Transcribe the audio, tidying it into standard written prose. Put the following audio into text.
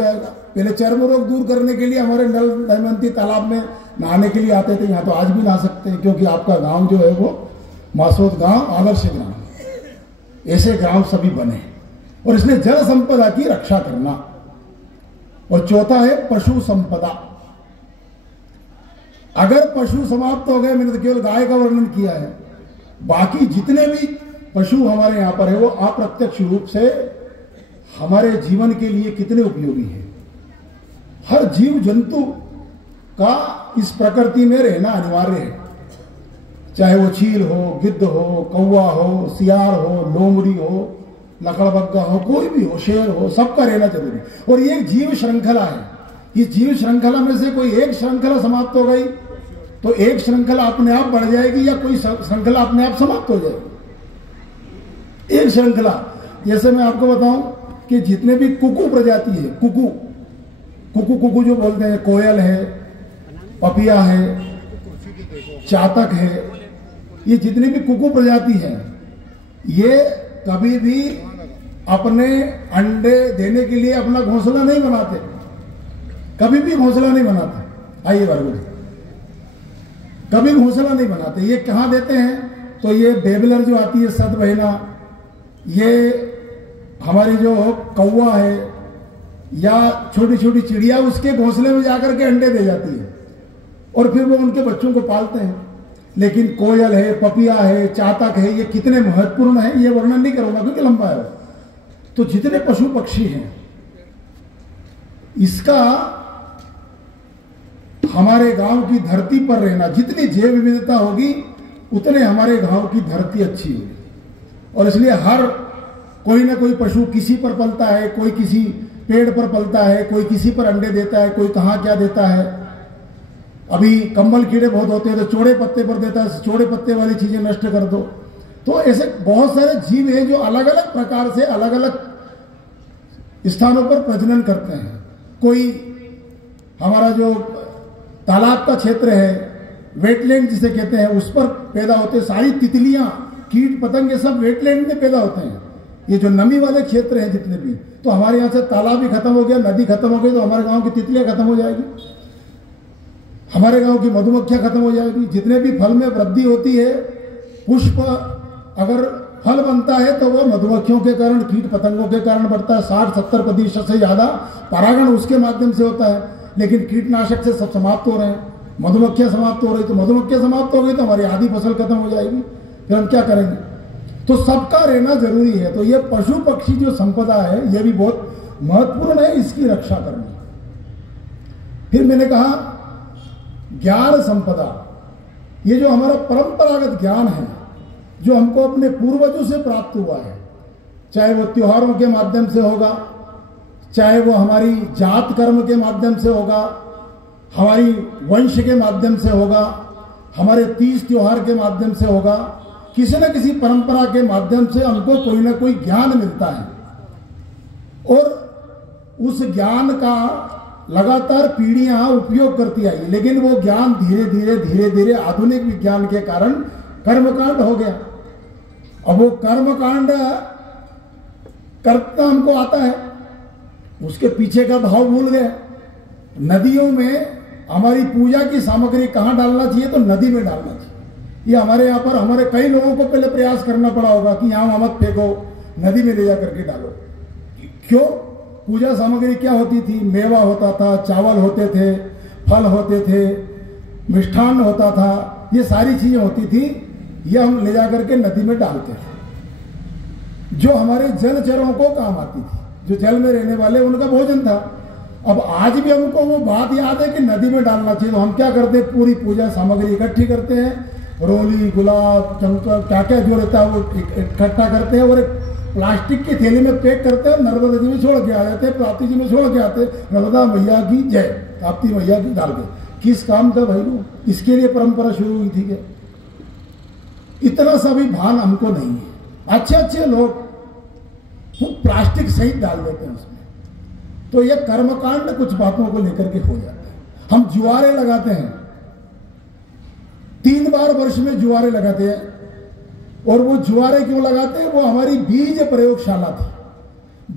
पहले चर्म रोग दूर करने के लिए हमारे नल दमयंती तालाब में नहाने के लिए आते थे। यहाँ तो आज भी नहा सकते हैं, क्योंकि आपका गांव जो है वो मासोद गांव आदर्श ग्राम, ऐसे गांव सभी बने। और इसने जल संपदा की रक्षा करना। और चौथा है पशु संपदा। अगर पशु समाप्त हो गए, मैंने तो केवल गाय का वर्णन किया है, बाकी जितने भी पशु हमारे यहां पर है वो अप्रत्यक्ष रूप से हमारे जीवन के लिए कितने उपयोगी है। हर जीव जंतु का इस प्रकृति में रहना अनिवार्य है, चाहे वो चील हो, गिद्ध हो, कौवा हो, सियार हो, लोमड़ी हो, लकड़बग्गा हो, कोई भी हो, शेर हो, सबका रहना जरूरी है। और ये एक जीव श्रृंखला है। इस जीव श्रृंखला में से कोई एक श्रृंखला समाप्त हो गई तो एक श्रृंखला अपने आप बढ़ जाएगी या कोई श्रृंखला अपने आप समाप्त हो जाएगी। एक श्रृंखला, जैसे मैं आपको बताऊं कि जितने भी कुकू प्रजाति है, कुकू जो बोलते हैं, कोयल है, पपिया है, चातक है, ये जितने भी कुकू प्रजाति है, ये कभी भी अपने अंडे देने के लिए अपना घोंसला नहीं बनाते, कभी भी घोंसला नहीं बनाते। आइए बार कभी घोंसला नहीं बनाते। ये कहां देते हैं? तो ये बेबलर जो आती है, सद बहिना, ये हमारी जो कौवा है या छोटी छोटी चिड़िया, उसके घोंसले में जाकर के अंडे दे जाती है और फिर वो उनके बच्चों को पालते हैं। लेकिन कोयल है, पपिया है, चातक है, ये कितने महत्वपूर्ण है ये वर्णन नहीं करूंगा क्योंकि लंबा है। तो जितने पशु पक्षी हैं, इसका हमारे गांव की धरती पर रहना, जितनी जैव विविधता होगी उतने हमारे गांव की धरती अच्छी होगी। और इसलिए हर कोई ना कोई पशु किसी पर पलता है, कोई किसी पेड़ पर पलता है, कोई किसी पर अंडे देता है, कोई कहां क्या देता है। अभी कंबल कीड़े बहुत होते हैं तो चौड़े पत्ते पर देता है, चौड़े पत्ते वाली चीजें नष्ट कर दो। तो ऐसे बहुत सारे जीव हैं जो अलग अलग प्रकार से अलग अलग स्थानों पर प्रजनन करते हैं। कोई हमारा जो तालाब का क्षेत्र है, वेटलैंड जिसे कहते हैं, उस पर पैदा होते हैं। सारी तितलियां, कीट पतंगे सब वेटलैंड में पैदा होते हैं। ये जो नमी वाले क्षेत्र हैं जितने भी, तो हमारे यहां से तालाब भी खत्म हो गया, नदी खत्म हो गई तो हमारे गांव की तितलियां खत्म हो जाएगी, हमारे गांव की मधुमक्खियां खत्म हो जाएगी। जितने भी फल में वृद्धि होती है, पुष्प अगर फल बनता है तो वो मधुमक्खियों के कारण, कीट पतंगों के कारण बढ़ता है। 60-70% से ज्यादा परागण उसके माध्यम से होता है। लेकिन कीटनाशक से सब समाप्त हो रहे हैं, मधुमक्खियां समाप्त हो रही, तो मधुमक्खियां समाप्त हो गई तो हमारी आधी फसल खत्म हो जाएगी, फिर हम क्या करेंगे? तो सबका रहना जरूरी है। तो ये पशु पक्षी जो संपदा है ये भी बहुत महत्वपूर्ण है, इसकी रक्षा करनी। फिर मैंने कहा ज्ञान संपदा, ये जो हमारा परंपरागत ज्ञान है जो हमको अपने पूर्वजों से प्राप्त हुआ है, चाहे वो त्योहारों के माध्यम से होगा, चाहे वो हमारी जात कर्म के माध्यम से होगा, हमारी वंश के माध्यम से होगा, हमारे तीज त्योहार के माध्यम से होगा, किसी न किसी परंपरा के माध्यम से हमको कोई ना कोई ज्ञान मिलता है। और उस ज्ञान का लगातार पीढ़ियां उपयोग करती आई, लेकिन वो ज्ञान धीरे धीरे आधुनिक विज्ञान के कारण कर्मकांड हो गया। अब वो कर्मकांड करता हमको आता है, उसके पीछे का भाव भूल गए। नदियों में हमारी पूजा की सामग्री कहां डालना चाहिए? तो नदी में डालना चाहिए। ये हमारे यहाँ पर हमारे कई लोगों को पहले प्रयास करना पड़ा होगा कि यहां मत फेंको, नदी में ले जा करके डालो। क्यों? पूजा सामग्री क्या होती थी? मेवा होता था, चावल होते थे, फल होते थे, मिष्ठान्न होता था, ये सारी चीजें होती थी। ये हम ले जा करके नदी में डालते थे, जो हमारे जलचरों को काम आती थी, जो जल में रहने वाले उनका भोजन था। अब आज भी हमको वो बात याद है कि नदी में डालना चाहिए, तो हम क्या करते हैं? पूरी पूजा सामग्री इकट्ठी करते हैं, रोली, गुलाब, चंका, क्या क्या जो रहता है वो इकट्ठा करते हैं और एक प्लास्टिक की थैली में पैक करते हैं, नर्मदा जी में छोड़ के आ जाते हैं, प्राप्ति जी में छोड़ के आते, नर्मदा मैया की जय, प्राप्ति मैया की डाल के। किस काम का भाई? वो इसके लिए परंपरा शुरू हुई थी क्या? इतना सा भी भान हमको नहीं है। अच्छे लोग वो प्लास्टिक सहित डाल देते हैं उसमें। तो ये कर्मकांड कुछ बातों को लेकर के हो जाते हैं। हम जुआरे लगाते हैं, 3 बार वर्ष में जुआरे लगाते हैं। और वो जुआरे क्यों लगाते हैं? वो हमारी बीज प्रयोगशाला थी।